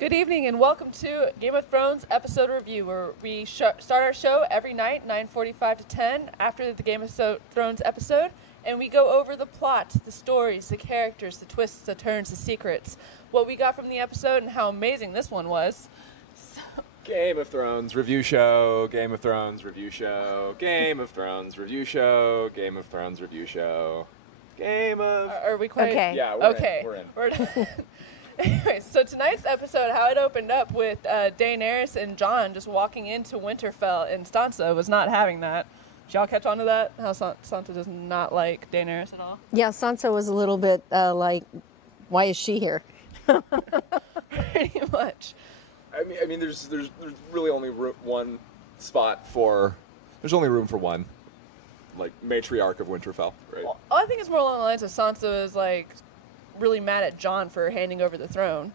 Good evening and welcome to Game of Thrones episode review, where we start our show every night, 9:45 to 10, after the Game of Thrones episode, and we go over the plot, the stories, the characters, the twists, the turns, the secrets, what we got from the episode, and how amazing this one was. So. Game of Thrones review show, Game of Thrones review show, Game of Thrones review show, Game of Thrones review show, Game of... Are we quite... Okay. Yeah, we're in. We're in. Anyway, so tonight's episode, how it opened up with Daenerys and Jon just walking into Winterfell, and Sansa was not having that. Did y'all catch on to that? How Sansa does not like Daenerys at all? Yeah, Sansa was a little bit like, why is she here? Pretty much. I mean, there's really only one spot for... There's only room for one, like, matriarch of Winterfell, right? Well, I think it's more along the lines of Sansa is, like, really mad at Jon for handing over the throne.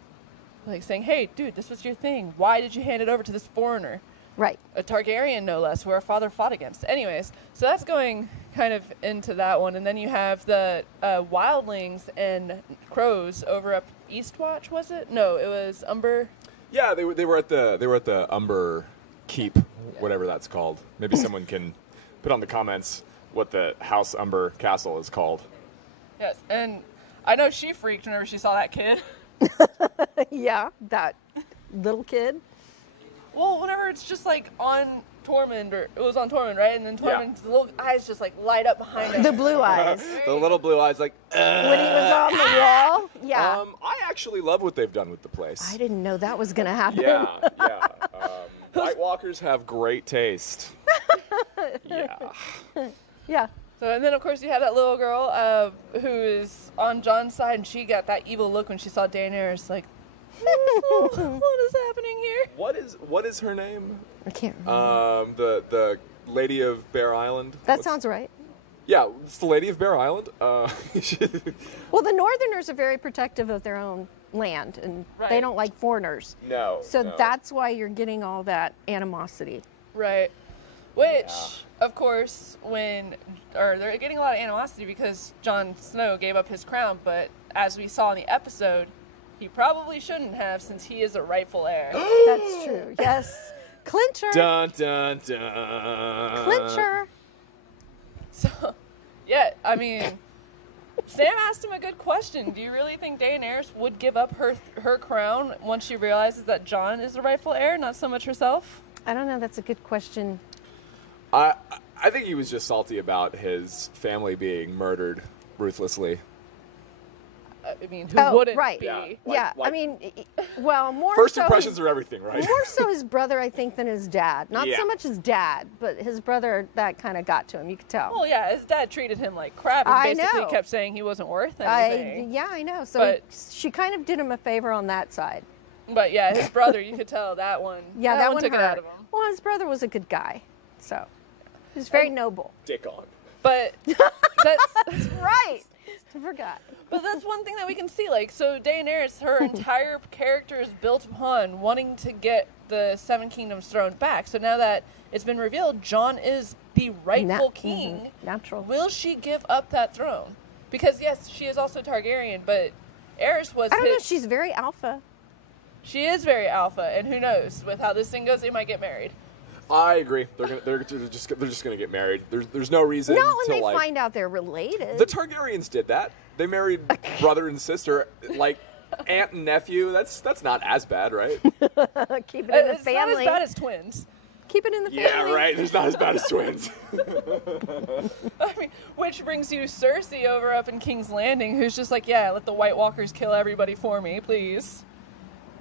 Like, saying, hey, dude, this was your thing. Why did you hand it over to this foreigner? Right. A Targaryen, no less, who our father fought against. Anyways, so that's going kind of into that one. And then you have the Wildlings and Crows over up Eastwatch, was it? No, it was Umber. Yeah, they were at the Umber Keep, whatever that's called. Maybe someone can put on the comments what the House Umber Castle is called. Yes, and I know she freaked whenever she saw that kid. Yeah, that little kid. Well, whenever it's just like on Tormund, or it was on Tormund, right? And then Tormund's little eyes just like light up behind him. The blue eyes. The little blue eyes, like... When he was on the wall. Yeah. I actually love what they've done with the place. I didn't know that was going to happen. Yeah. White Walkers have great taste. Yeah. Yeah. So, and then of course you have that little girl who is on Jon's side, and she got that evil look when she saw Daenerys, like, what is happening here? What is her name? I can't remember. The Lady of Bear Island. That sounds right. Yeah, it's the Lady of Bear Island. Well, the Northerners are very protective of their own land, and they don't like foreigners. No. So that's why you're getting all that animosity. Right. Which, of course, they're getting a lot of animosity because Jon Snow gave up his crown, but as we saw in the episode, he probably shouldn't have, since he is a rightful heir. That's true. Yes. Clincher. Dun, dun, dun. Clincher. So, yeah, I mean, Sam asked him a good question. Do you really think Daenerys would give up her crown once she realizes that Jon is the rightful heir, not so much herself? I don't know. That's a good question. I think he was just salty about his family being murdered ruthlessly. I mean, who wouldn't be? Yeah, I mean, well, more First so impressions are everything, right? More so his brother, I think, than his dad. Not Yeah. so much his dad, but his brother, that kind of got to him. You could tell. Well, yeah, his dad treated him like crap and I basically know. kept saying he wasn't worth anything. Yeah, I know. So But- she kind of did him a favor on that side. But yeah, his brother, you could tell that one. Yeah, that one took hurt. it out of him. Well, his brother was a good guy, so he was very noble. Dick on. But that's Right. I forgot. But that's one thing that we can see. Like, so Daenerys, her entire character is built upon wanting to get the Seven Kingdoms throne back. So now that it's been revealed, Jon is the rightful king. Natural. Will she give up that throne? Because yes, she is also Targaryen, but Aerys was. I don't know. She's very alpha. She is very alpha, and who knows? With how this thing goes, they might get married. I agree. They're just gonna get married. There's no reason. No, and to they like, find out they're related. The Targaryens did that. They married brother and sister, like aunt and nephew. That's not as bad, right? Keep it in the It's family. not as bad as twins. Keep it in the family. Yeah, right. It's not as bad as twins. I mean, which brings you Cersei over up in King's Landing, who's just like, yeah, let the White Walkers kill everybody for me, please.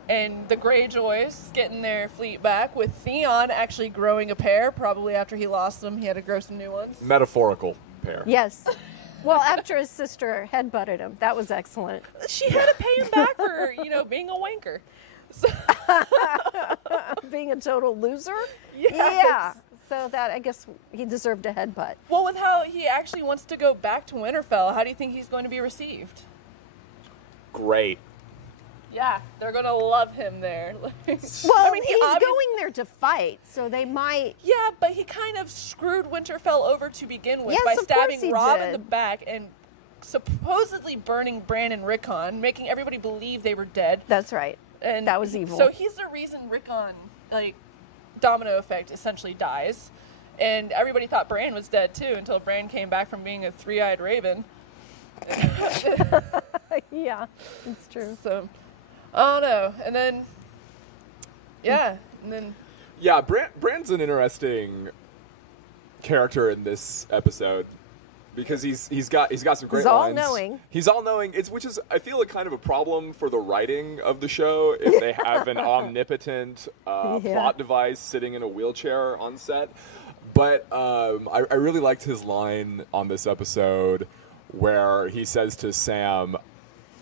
And the Greyjoys getting their fleet back, with Theon actually growing a pair. Probably after he lost them, he had to grow some new ones. Metaphorical pair. Yes. Well, after his sister headbutted him, that was excellent. She had to pay him back for, being a wanker. So, Being a total loser? yes. Yeah. So that, I guess, he deserved a headbutt. Well, with how he actually wants to go back to Winterfell, how do you think he's going to be received? Great. Yeah, they're going to love him there. Well, I mean, he's going there to fight, so they might... Yeah, but he kind of screwed Winterfell over to begin with Yes, by of stabbing course he Robb in did. the back and supposedly burning Bran and Rickon, making everybody believe they were dead. That's right. And that was evil. So he's the reason Rickon, like, domino effect essentially dies. And everybody thought Bran was dead too until Bran came back from being a three-eyed raven. Yeah, it's true. So, I don't know. And then, yeah, and then... Yeah, Bran's an interesting character in this episode because he's got some great lines. all-knowing. He's all-knowing. Which is, I feel, like kind of a problem for the writing of the show if they have an omnipotent plot device sitting in a wheelchair on set. But I really liked his line on this episode where he says to Sam,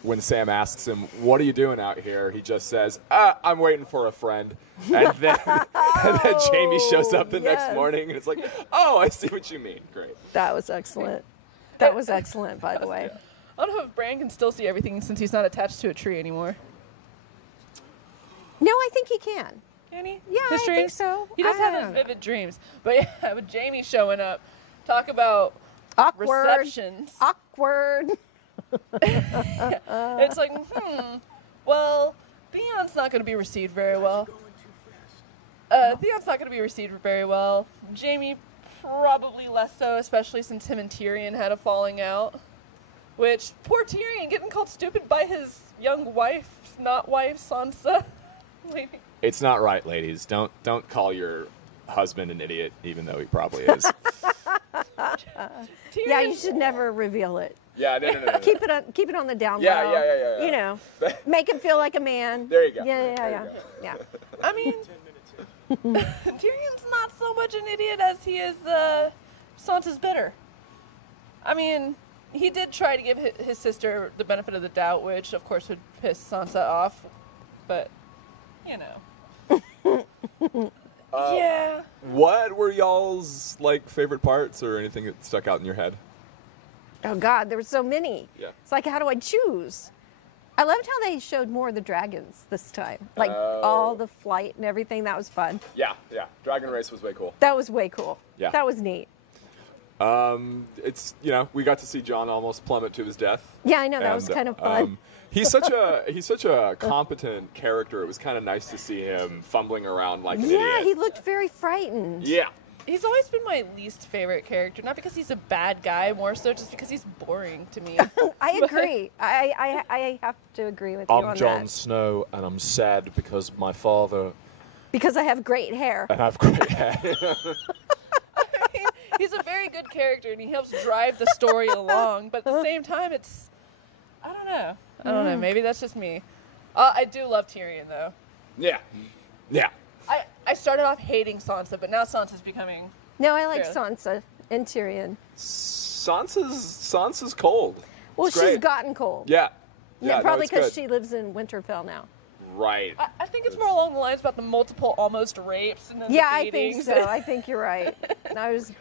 when Sam asks him, "What are you doing out here?" he just says, "I'm waiting for a friend." And then, and then Jamie shows up the next morning, and it's like, "Oh, I see what you mean." Great. That was excellent. That was excellent, by the way. I don't know if Bran can still see everything since he's not attached to a tree anymore. No, I think he can. Can he? Yeah, His I dreams? think so. He does have those vivid dreams. But yeah, with Jamie showing up, talk about Awkward. receptions. Awkward. It's like, well, Theon's not going to be received very well. Theon's not going to be received very well. Jamie probably less so, especially since him and Tyrion had a falling out. Which, poor Tyrion getting called stupid by his young wife, not wife, Sansa. It's not right, ladies. Don't call your husband an idiot, even though he probably is. Yeah, you should never reveal it. Yeah, no. Keep it on the down low. Yeah. You know, make him feel like a man. There you go. Yeah. I mean, Tyrion's not so much an idiot as he is Sansa's bitter. I mean, he did try to give his sister the benefit of the doubt, which of course would piss Sansa off, but you know. Yeah. What were y'all's favorite parts or anything that stuck out in your head? Oh God, there were so many. Yeah. It's like, how do I choose? I loved how they showed more of the dragons this time. All the flight and everything. That was fun. Yeah. Dragon Race was way cool. That was way cool. Yeah. That was neat. It's we got to see Jon almost plummet to his death. Yeah, I know, that was kind of fun. He's such a competent character. It was kind of nice to see him fumbling around like an idiot. Yeah, he looked very frightened. Yeah. He's always been my least favorite character, not because he's a bad guy, more so just because he's boring to me. I agree. I have to agree with you on I'm that. Jon Snow, and I'm sad because my father... Because I have great hair. And I have great hair. I mean, he's a very good character, and he helps drive the story along, but at the same time, it's... I don't know. Maybe that's just me. I do love Tyrion, though. Yeah. I started off hating Sansa, but now Sansa's becoming... No, I like Fair. Sansa and Tyrion. Sansa's cold. Well, It's she's great. gotten cold. Yeah. Yeah, no, probably it's because good. she lives in Winterfell now. Right. I think it's more along the lines about the multiple almost rapes and then Yeah, the I think beatings. so. I think you're right. I was...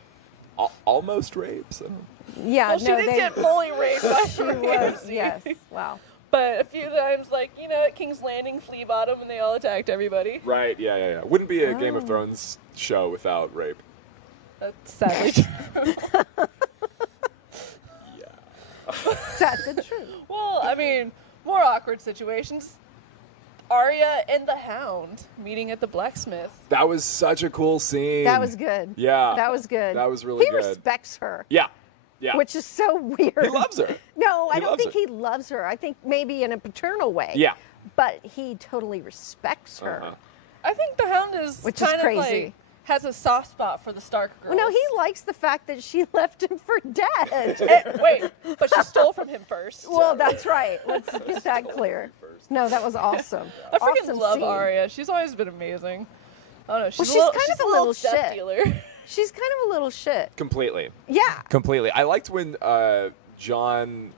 Almost rapes. Yeah, Well, she no, did get fully raped by She was, yes. Wow. But a few times, at King's Landing, Flea Bottom, and they all attacked everybody. Right. Yeah. Wouldn't be a Game of Thrones show without rape. That's sadly true. That's the truth. Well, I mean, more awkward situations. Arya and the Hound meeting at the blacksmith. That was such a cool scene. That was good. Yeah. That was good. That was really he good. He respects her. Yeah. Which is so weird. He loves her. No, I don't loves think her. he loves her. I think maybe in a paternal way. Yeah. But he totally respects her. Uh-huh. I think the Hound is Which is kind of crazy. has a soft spot for the Stark girls. Well, no, he likes the fact that she left him for dead. Wait, but she stole from him first. Well, that's right. Let's get that clear. No, that was awesome. I freaking awesome love scene. Arya. She's always been amazing. I don't know. She's, Well, a she's little kind of a little death shit. dealer. She's kind of a little shit. Completely. Yeah. Completely. I liked when Jon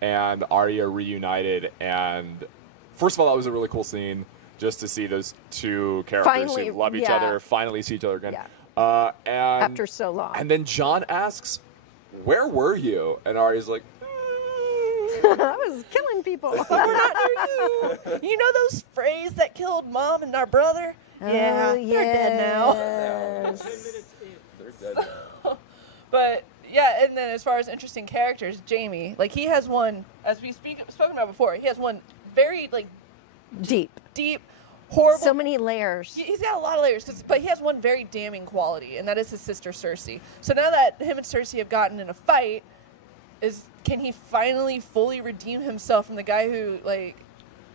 and Arya reunited, and first of all, that was a really cool scene just to see those two characters Finally, who love each yeah. other finally see each other again. Yeah. And After so long. And then Jon asks, "Where were you?" And Arya's like, I was killing people. We're not near you. You know those Freys that killed Mom and our brother? Yeah, they're dead now. Yes. "They're dead now." But yeah, and then as far as interesting characters, Jamie, he has one, as we spoken about before, he has one very Deep. Horrible. So many layers. He's got a lot of layers, but he has one very damning quality, and that is his sister Cersei. So now that him and Cersei have gotten in a fight, can he finally fully redeem himself from the guy who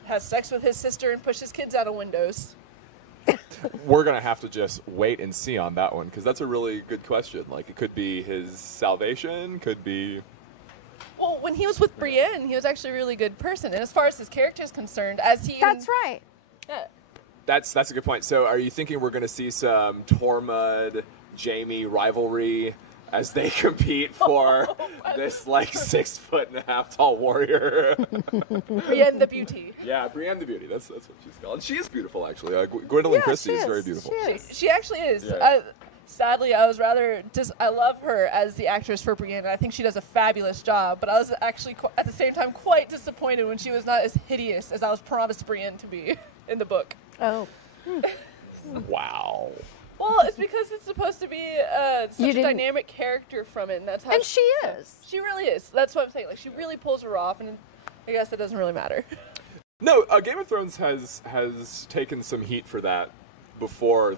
has sex with his sister and pushes kids out of windows? We're gonna have to just wait and see on that one, because that's a really good question. It could be his salvation, could be. Well, when he was with Brienne, he was actually a really good person, and as far as his character is concerned, That's right. Yeah. That's a good point. So are you thinking we're going to see some Tormund, Jaime rivalry as they compete for this 6'1.5" tall warrior? Brienne the Beauty. Yeah, Brienne the Beauty. That's what she's called. And she is beautiful, actually. Gwendolyn Christie is very beautiful. She actually is. Yeah. Sadly, I was rather I love her as the actress for Brienne. I think she does a fabulous job, but I was actually at the same time quite disappointed when she was not as hideous as I was promised Brienne to be in the book. Oh. Wow. Well, it's because it's supposed to be such a dynamic character from it, and that's how. And she is. She really is. That's what I'm saying. She really pulls her off, and I guess it doesn't really matter. No, Game of Thrones has taken some heat for that before.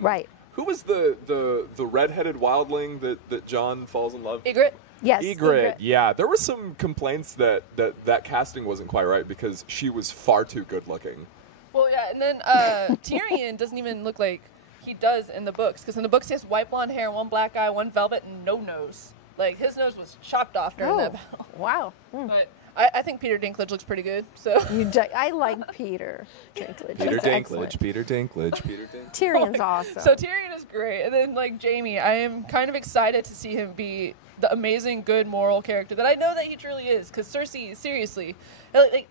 Right. Who was the redheaded wildling that Jon falls in love? Ygritte. Yes. Ygritte. Yeah, there were some complaints that casting wasn't quite right because she was far too good looking. Well, yeah, and then Tyrion doesn't even look like he does in the books, because in the books he has white blonde hair, one black eye, one velvet, and no nose. His nose was chopped off during that battle. Wow. But I think Peter Dinklage looks pretty good. So I like Peter Dinklage. Peter He's Dinklage. excellent. Peter Dinklage. Tyrion's awesome. So Tyrion is great, and then Jaime, I am kind of excited to see him be the amazing, good, moral character that I know that he truly is. Because Cersei, seriously,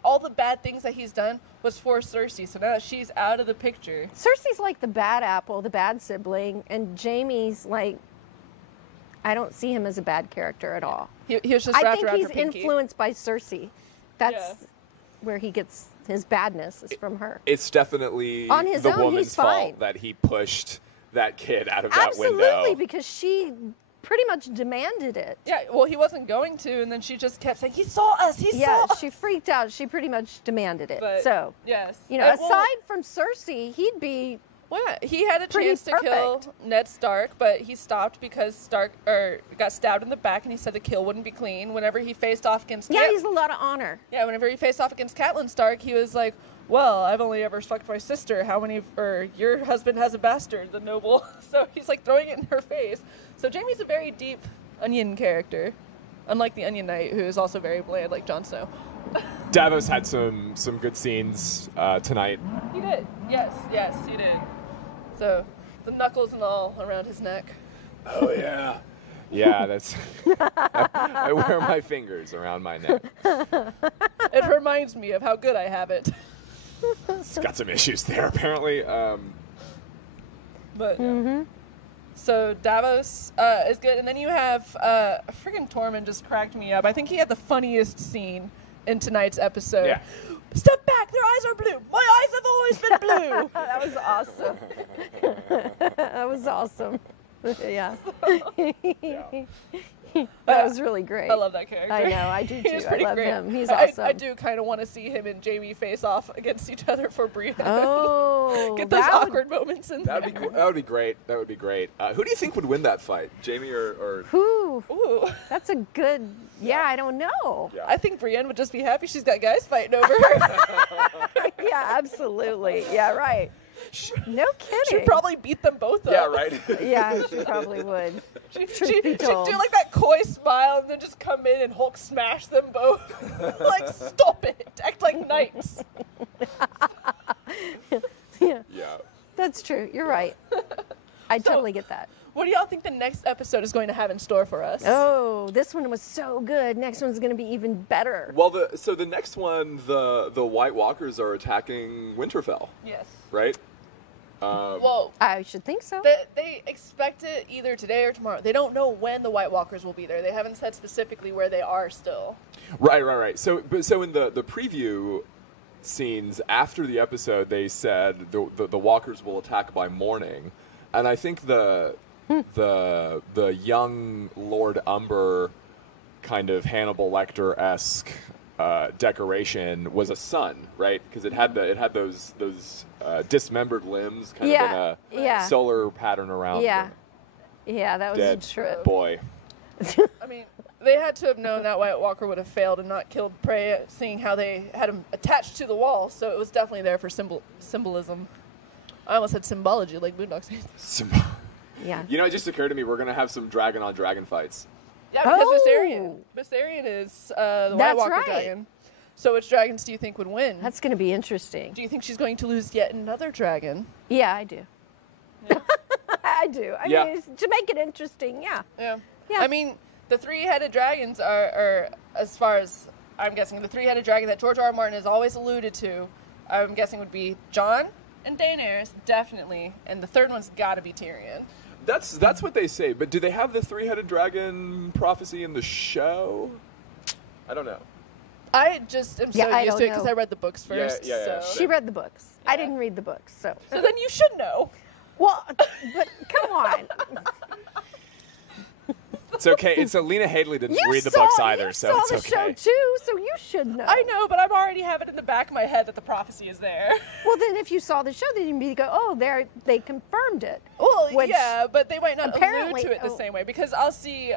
all the bad things that he's done was for Cersei. So now that she's out of the picture, Cersei's like the bad apple, the bad sibling, and Jaime's I don't see him as a bad character at all. he was just I wrapped think around he's her pinky. influenced by Cersei. That's where he gets his badness is from her. It's definitely On his the own, woman's he's fault fine. that he pushed that kid out of that window. Absolutely, because she pretty much demanded it. Yeah, well, he wasn't going to, and then she just kept saying, "He saw us. He Yeah, saw us." she freaked out. She pretty much demanded it. But, so, yes, aside from Cersei, he'd be well, yeah, he had a pretty chance to kill perfect. Ned Stark, but he stopped because Stark got stabbed in the back, and he said the kill wouldn't be clean. Whenever he faced off against he's a lot of honor. Yeah, whenever he faced off against Catelyn Stark, he was like, "Well, I've only ever fucked my sister. Your husband has a bastard, the noble." So he's throwing it in her face. So Jaime's a very deep onion character, unlike the Onion Knight, who is also very bland, like Jon Snow. Davos had some good scenes tonight. He did. Yes, he did. So the knuckles and all around his neck. Oh yeah. Yeah, that's. I wear my fingers around my neck. It reminds me of how good I have it. It's got some issues there, apparently. But so Davos is good, and then you have friggin' Tormund just cracked me up. I think he had the funniest scene in tonight's episode. Yeah. Step back! Their eyes are blue. My eyes have always been blue. That was awesome. That was awesome. Yeah. That was really great. I love that character. I know, I do too. He's I pretty love great. him. He's awesome. I do kind of want to see him and Jaime face off against each other for Brienne. Oh, Get those awkward moments in there. That would be great. That would be great. Who do you think would win that fight, Jaime or? Who? Ooh. That's a good. Yeah, I don't know. Yeah. I think Brienne would just be happy she's got guys fighting over her. Yeah, absolutely. Yeah, right. No kidding. She'd probably beat them both up. Yeah, right. Yeah, she probably would. She'd be do told. that coy smile and then just come in and Hulk smash them both. Stop it. Act like knights. Yeah, Yeah. that's true. You're right. I totally get that. What do y'all think the next episode is going to have in store for us? Oh, this one was so good. Next one's going to be even better. Well, the next one, the White Walkers are attacking Winterfell, Yes. right? Well, I should think so. they expect it either today or tomorrow. They don't know when the White Walkers will be there. They haven't said specifically where they are still. Right. So in the preview scenes after the episode, they said the Walkers will attack by morning, and I think the young Lord Umber, kind of Hannibal Lecter-esque decoration was a sun, right? Because it had those dismembered limbs, kind of in a solar pattern around. Yeah, that was dead a trip. boy. I mean, they had to have known that White Walker would have failed and not killed Prey, seeing how they had him attached to the wall. So it was definitely there for symbolism. I almost said symbology, like Boondock Saints. Yeah. You know, it just occurred to me we're gonna have some dragon on dragon fights. Yeah, because Oh. Viserion is the White That's Walker right. dragon. So which dragons do you think would win? That's going to be interesting. Do you think she's going to lose yet another dragon? Yeah, I do. I do. I Yeah. mean, to make it interesting, yeah. Yeah. Yeah. I mean, the three-headed dragons are, as far as I'm guessing, the three-headed dragon that George R. R. Martin has always alluded to, I'm guessing would be Jon and Daenerys, definitely. And the third one's got to be Tyrion. That's what they say, but do they have the three-headed dragon prophecy in the show? I don't know. I just am so I used don't to it because know. I read the books first. Yeah. So. She read the books. I Yeah. didn't read the books, so. So then you should know. Well, but come on. It's okay. So Lena Headey didn't You read the saw- books either, you so saw it's the okay. show too, so you should know. I know, but I'm already have it in the back of my head that the prophecy is there. Well, then if you saw the show, then you'd be go, oh, they confirmed it. Well, Which yeah, but they might not allude apparently- to it the oh. same way because I'll see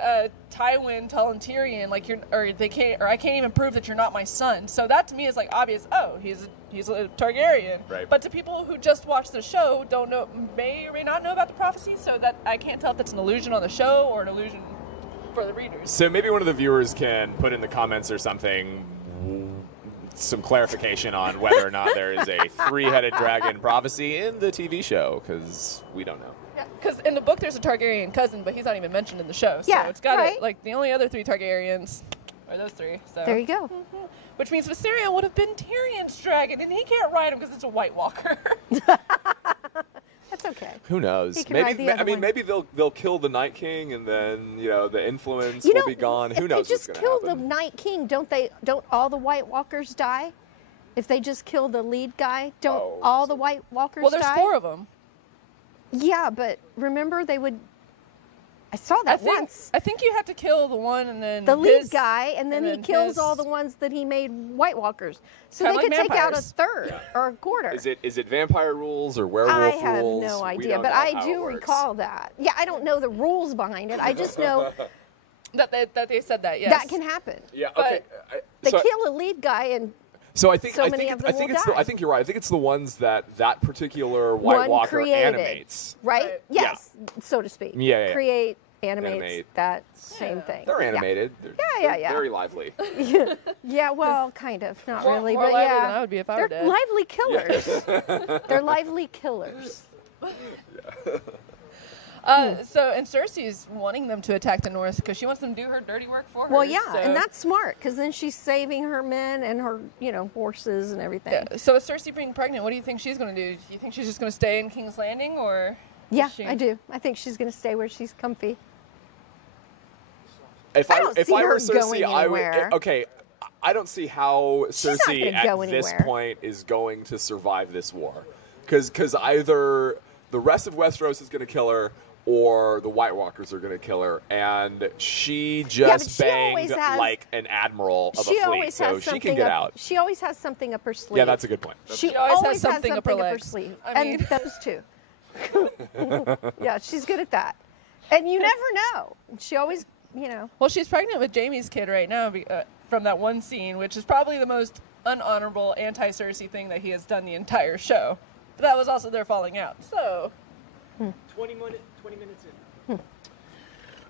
Tywin telling Tyrion like I can't even prove that you're not my son. So that to me is like obvious. Oh, he's a Targaryen. Right. But to people who just watch the show, don't know, may or may not know about the prophecy, so that I can't tell if that's an illusion on the show or an illusion for the readers. So maybe one of the viewers can put in the comments or something some clarification on whether or not there is a three-headed dragon prophecy in the TV show, because we don't know. Yeah, because in the book there's a Targaryen cousin, but he's not even mentioned in the show. So Yeah, it's got right. it. Like the only other three Targaryens are those three. So. There you go. Which means Viserion would have been Tyrion's dragon, and he can't ride him because it's a White Walker. That's okay. Who knows? He can ride the other one. Maybe they'll kill the Night King, and then the influence You will know, be gone. Who if knows they what's just going to kill happen? the Night King, don't all the White Walkers die? If they just kill the lead guy, don't Oh, all the White Walkers Well, there's die? 4 of them. Yeah, but remember they would. I saw that once. I think you have to kill the one and then The lead his- guy, and then he kills his- all the ones that he made White Walkers. So Kinda they like could take out a vampires. third or a quarter. Is it vampire rules or werewolf I rules? have no We idea, don't but know I how it do works. recall that. Yeah, I don't know the rules behind it. I just know that they said that. Yes, that can happen. Yeah. But Okay. They so, kill a lead guy and so I think so I many think of I them think will it's die. I think you're right. I think it's the ones that particular White one Walker created, animates. right? Right. Yes, so to speak. Yeah. Create, animates, Animate. that same thing. They're Yeah. animated. Yeah. Very lively. Yeah, well, kind of, not More- really, more but lively yeah. than I would be if I were They're dead. lively killers. They're lively killers. So and Cersei's wanting them to attack the North because she wants them to do her dirty work for her. Well, yeah, so. and that's smart because then she's saving her men and her, horses and everything. Yeah, so with Cersei being pregnant, what do you think she's going to do? Do you think she's just going to stay in King's Landing, or? Yeah, is she... I do. I think she's going to stay where she's comfy. If I don't if see I her were Cersei, going I would. anywhere. Okay, I don't see how not Cersei gonna go at this anywhere. point is going to survive this war, because either the rest of Westeros is going to kill her, or the White Walkers are going to kill her, and she but just she always banged has- like an admiral of She a fleet, always so has she something can get up, out. She always has something up her sleeve. Yeah, that's a good point. She always always has something up her her legs. sleeve. I And mean- those two. Yeah, she's good at that. And you never know. She always, Well, she's pregnant with Jaime's kid right now from that one scene, which is probably the most unhonorable anti-Cersei thing that he has done the entire show. But that was also their falling out. So 20 minutes in.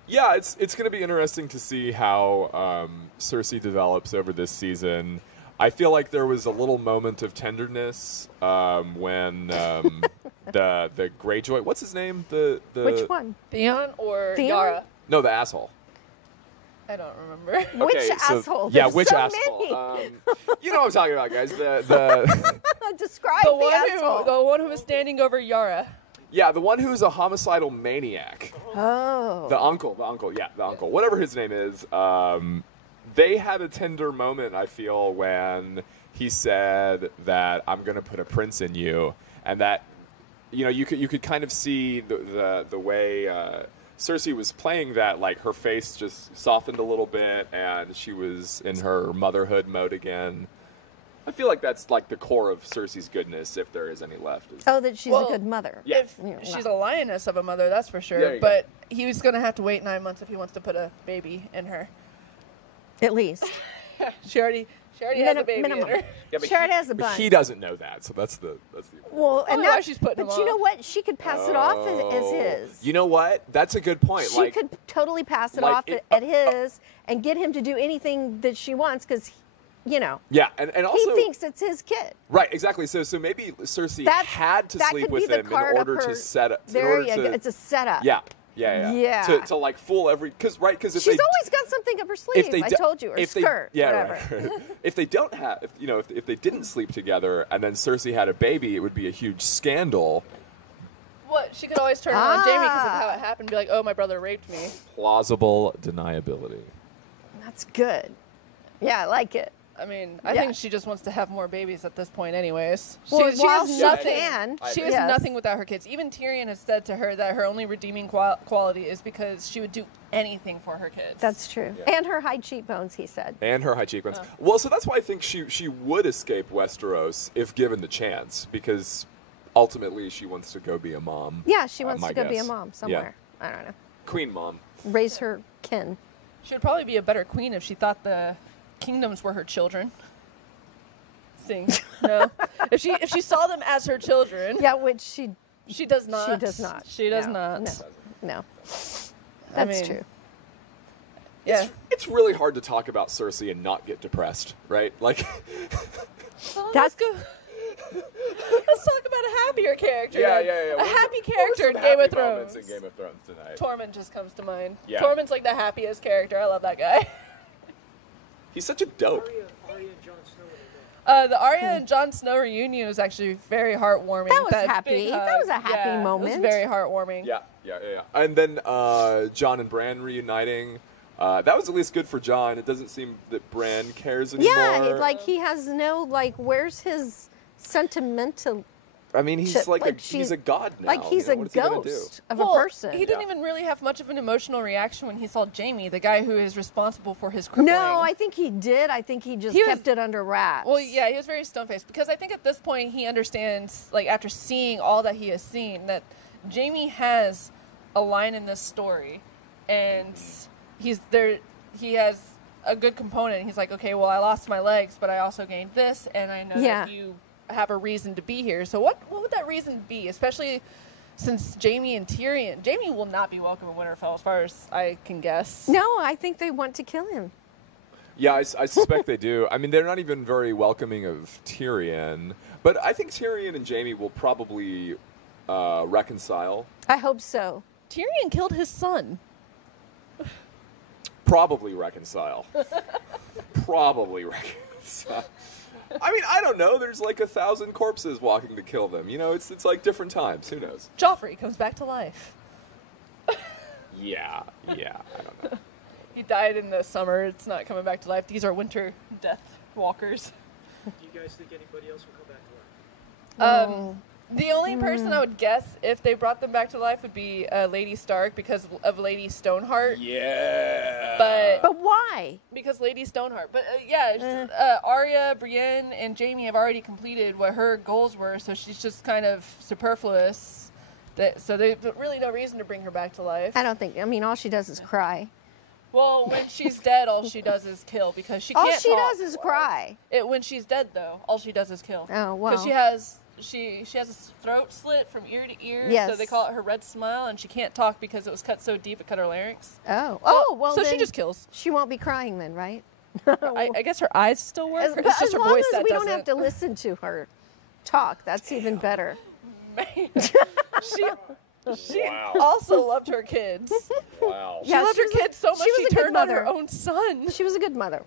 Yeah, it's going to be interesting to see how Cersei develops over this season. I feel like there was a little moment of tenderness when the Greyjoy, what's his name? The which one? Theon or Theon? Yara? No, the asshole. I don't remember. Which Okay, so- asshole? Yeah, There's which so asshole? many. You know what I'm talking about, guys. The Describe the the, one asshole. the one who was standing over Yara. yeah, the one who's a homicidal maniac. Oh. The uncle, yeah, the uncle, whatever his name is. They had a tender moment, I feel, when he said that I'm going to put a prince in you, and that you could kind of see the way Cersei was playing that, like, her face just softened a little bit, and she was in her motherhood mode again. I feel like that's, like, the core of Cersei's goodness, if there is any left. Oh, that she's a good mother. Yeah. If she's a lioness of a mother, that's for sure. But he was going to have to wait 9 months if he wants to put a baby in her. At least. She already has a baby minimum. in her. Yeah, She already has a but bun. he doesn't know that, so that's the. Well, and why now she's putting him But you off. know what? She could pass it off as his. You know what? That's a good point. She could totally pass it off at his and get him to do anything that she wants because, you know. Yeah, and also he thinks it's his kid. Right, exactly. So maybe Cersei had to sleep with him in order to set up. It's a setup. Yeah. To like fool because if she's always got something up her sleeve. I told you, or skirt, whatever. Right. If they don't have, if they didn't sleep together and then Cersei had a baby, it would be a huge scandal. What? She could always turn it on Jamie because of how it happened. Be like, oh, my brother raped me. Plausible deniability. That's good. Yeah, I like it. I mean, I think she just wants to have more babies at this point anyways. Well, she has nothing. She has Yes. nothing without her kids. Even Tyrion has said to her that her only redeeming quality is because she would do anything for her kids. That's true. Yeah. And her high cheekbones, he said. And her high cheekbones. Well, so that's why I think she would escape Westeros if given the chance, because ultimately she wants to go be a mom. Yeah, she wants to go be a guess. mom somewhere. I don't know. Queen mom. Raise her kin. She would probably be a better queen if she thought the kingdoms were her children. No. If she saw them as her children. Yeah, which she does not. She does not. She does not. No. I That's mean, true. Yeah. It's really hard to talk about Cersei and not get depressed, right? Like. Let's go. Let's talk about a happier character. Yeah. A happy character in Game of Thrones. In Game of Thrones tonight. Tormund just comes to mind. Yeah. Tormund's like the happiest character. I love that guy. He's such a dope. Arya and Jon Snow. The Arya and Jon Snow reunion was actually very heartwarming. That was happy. big hug. That was a happy moment. It was very heartwarming. Yeah. And then Jon and Bran reuniting. That was at least good for Jon. It doesn't seem that Bran cares anymore. Yeah, like he has no, where's his sentimental... I mean, he's he's a god now. Like he's a ghost of a person. He didn't even really have much of an emotional reaction when he saw Jaime, the guy who is responsible for his crippling. No, I think he did. I think he just kept it under wraps. Well, yeah, he was very stone-faced because I think at this point he understands, like after seeing all that he has seen, that Jaime has a line in this story, and he's there. He has a good component. He's like, okay, well, I lost my legs, but I also gained this, and I know that you have a reason to be here. So what would that reason be? Especially since Jaime and Tyrion. Jaime will not be welcome in Winterfell, as far as I can guess. No, I think they want to kill him. Yeah, I suspect they do. I mean, they're not even very welcoming of Tyrion, but I think Tyrion and Jaime will probably reconcile. I hope so. Tyrion killed his son. Probably reconcile. Probably reconcile. I mean, I don't know. There's like 1,000 corpses walking to kill them. You know, it's like different times. Who knows? Joffrey comes back to life. Yeah, I don't know. He died in the summer. It's not coming back to life. These are winter death walkers. Do you guys think anybody else will come back to life? The only person I would guess if they brought them back to life would be Lady Stark because of Lady Stoneheart. Yeah. But why? Because Lady Stoneheart. But Arya, Brienne, and Jaime have already completed what her goals were, so she's just kind of superfluous. So there's really no reason to bring her back to life. I don't think. I mean, all she does is cry. Well, when she's dead, all she does is kill because she can't All she talk. does is cry. When she's dead, though, all she does is kill. Oh, wow. Because she has a throat slit from ear to ear. Yes. So they call it her red smile, and she can't talk because it was cut so deep it cut her larynx. Well, so she then just kills. She won't be crying then, right? I guess her eyes still work. But It's just as her long voice as that we doesn't. don't have to listen to her talk, that's even better. She also loved her kids. Wow. She loved her kids so much she was she a good turned on her mother. own son. She was a good mother.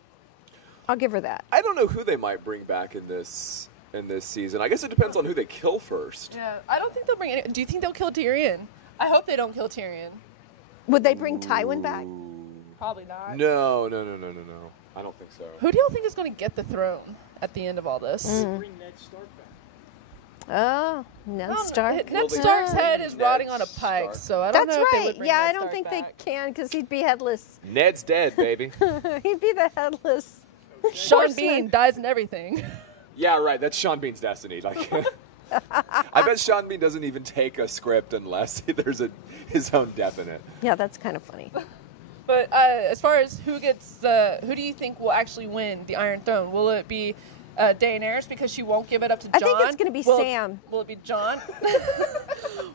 I'll give her that. I don't know who they might bring back in this season. I guess it depends on who they kill first. Yeah, I don't think they'll bring any. Do you think they'll kill Tyrion? I hope they don't kill Tyrion. Would they bring Tywin back? Probably not. No. I don't think so. Who do you think is going to get the throne at the end of all this? Bring Ned Stark back. Oh, Ned Well, Stark. Ned they Stark's bring head is Ned rotting on a pike, Stark? so I don't That's know if they right. would bring Yeah, Ned I don't Stark think back. they can because he'd be headless. Ned's dead, baby. He'd be the headless. Sean horseman. Bean dies in everything. Yeah, right. That's Sean Bean's destiny. Like, I bet Sean Bean doesn't even take a script unless there's his own death in it. Yeah, that's kind of funny. But as far as who do you think will actually win the Iron Throne? Will it be Daenerys because she won't give it up to Jon? I think it's going to be Sam. Will it be Jon?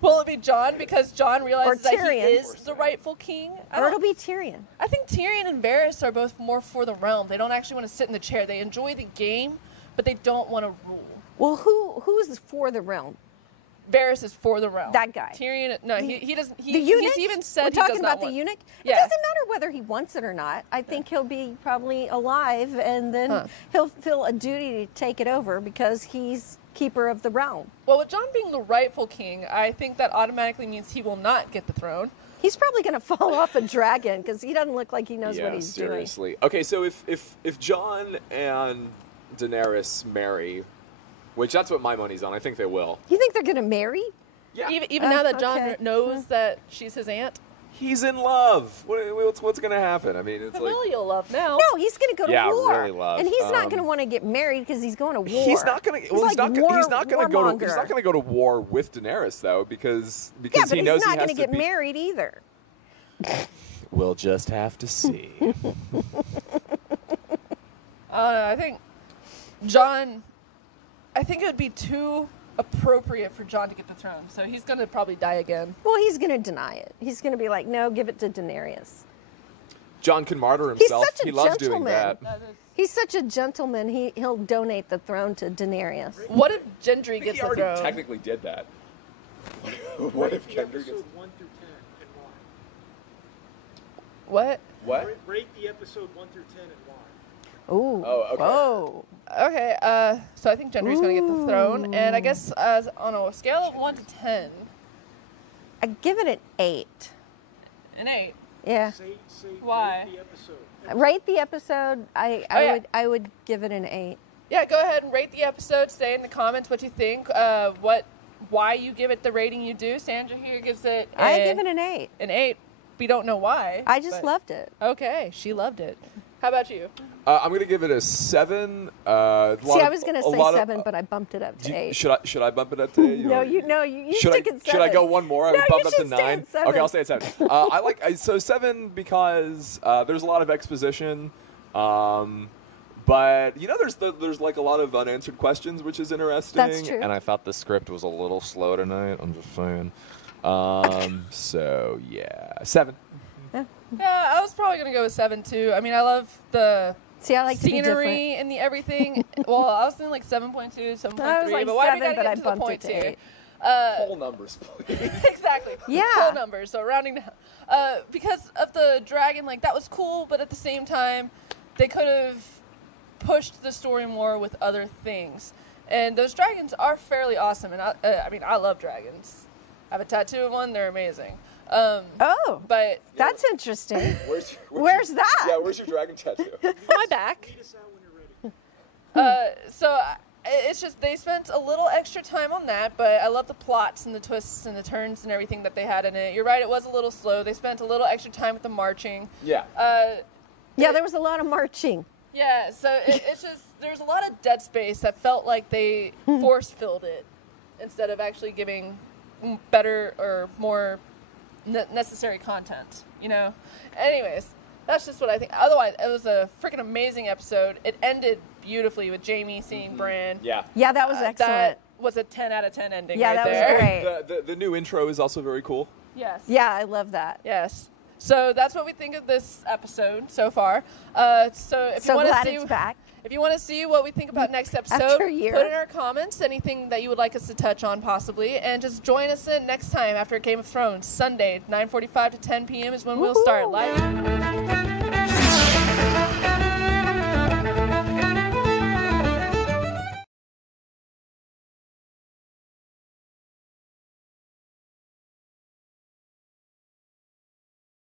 Will it be Jon because Jon realizes that he Tyrion. is the rightful king? Or it'll be Tyrion. I think Tyrion and Varys are both more for the realm. They don't actually want to sit in the chair. They enjoy the game, but they don't want to rule. Well, who's for the realm? Varys is for the realm. That guy. Tyrion, no, he doesn't. The eunuch? He's even said We're he does talking not about want. the eunuch? Yeah. It doesn't matter whether he wants it or not. I think he'll be probably alive, and then he'll feel a duty to take it over because he's keeper of the realm. Well, with Jon being the rightful king, I think that automatically means he will not get the throne. He's probably going to fall off a dragon because he doesn't look like he knows what he's seriously. Okay, so if Jon and Daenerys marry, which that's what my money's on, I think they will. doing. You think they're going to marry? Yeah, Even now that Jon okay. knows that she's his aunt. he's in love. What's going to happen? I mean, it's like Familial love now. No, he's going to go to Yeah, war. really love. And he's not going to want to get married because he's going to war. he's not going to. Well, he's like not going to go to. warmonger. He's not going to go to war with Daenerys though, because Yeah, but he knows he's not he has going to get be. married either. We'll just have to see. I think Jon. I think it would be too appropriate for Jon to get the throne, so he's going to probably die again. Well, he's going to deny it. He's going to be like, no, give it to Daenerys. Jon can martyr He's himself. such a He loves doing gentleman. that. He's such a gentleman. He'll donate the throne to Daenerys. What if Gendry I think gets he the already throne? technically did that. What if the Kendra episode gets 1 through 10 and why? What? what? Rate the episode 1 through 10 and why? Ooh. Oh, okay. Whoa. Okay, so I think Gendry's going to get the throne, and I guess on a scale of 1 to 10, I give it an 8. an 8. Yeah. Say Why? rate the episode. Rate the episode. yeah. I would give it an 8. Yeah, go ahead and rate the episode. Say in the comments what you think, why you give it the rating you do. Sandra here gives it I give it an 8. an 8. We don't know why. I just but- loved it. Okay, she loved it. How about you? I'm going to give it a 7. See, I was going to say 7, but I bumped it up to 8. Should I bump it up to 8? No, you should stick I, at 7. Should I go one more? I No, would bump you up to should stay 9. at 7. Okay, I'll stay at 7. So 7 because there's a lot of exposition. But there's like a lot of unanswered questions, which is interesting. That's true. And I thought the script was a little slow tonight. I'm just saying. So yeah, 7. Yeah, I was probably going to go with 7 too. I mean, I love the See, I like to be different. scenery and the everything. Well, I was thinking like 7.2, 7.3, I was like but why do we 7, gotta but get I to the bumped it points to here? 8. Whole numbers, please. Exactly. Yeah. Whole numbers. So rounding down. Because of the dragon, like that was cool, but at the same time, they could have pushed the story more with other things. And those dragons are fairly awesome, and I mean, I love dragons. I have a tattoo of one; they're amazing. Oh, But that's interesting. Where's that? Yeah, where's your dragon tattoo? on my back. Lead us out when you're ready. So it's just they spent a little extra time on that, but I love the plots and the twists and the turns and everything that they had in it. You're right; it was a little slow. They spent a little extra time with the marching. Yeah. Yeah, there was a lot of marching. Yeah, so it's just there's a lot of dead space that felt like they force filled it instead of actually giving better or more necessary content. Anyways, that's just what I think. Otherwise, it was a freaking amazing episode. It ended beautifully with Jamie seeing Bran. Yeah. Yeah, that was excellent. That was a 10 out of 10 ending. Yeah, right that was there. great. The new intro is also very cool. Yes. Yeah, I love that. Yes. So that's what we think of this episode so far. So if So you want glad to see it's back. If you want to see what we think about next episode, After a year. put in our comments anything that you would like us to touch on possibly, and just join us in next time after Game of Thrones. Sunday, 9:45 to 10 p.m. is when we'll start live.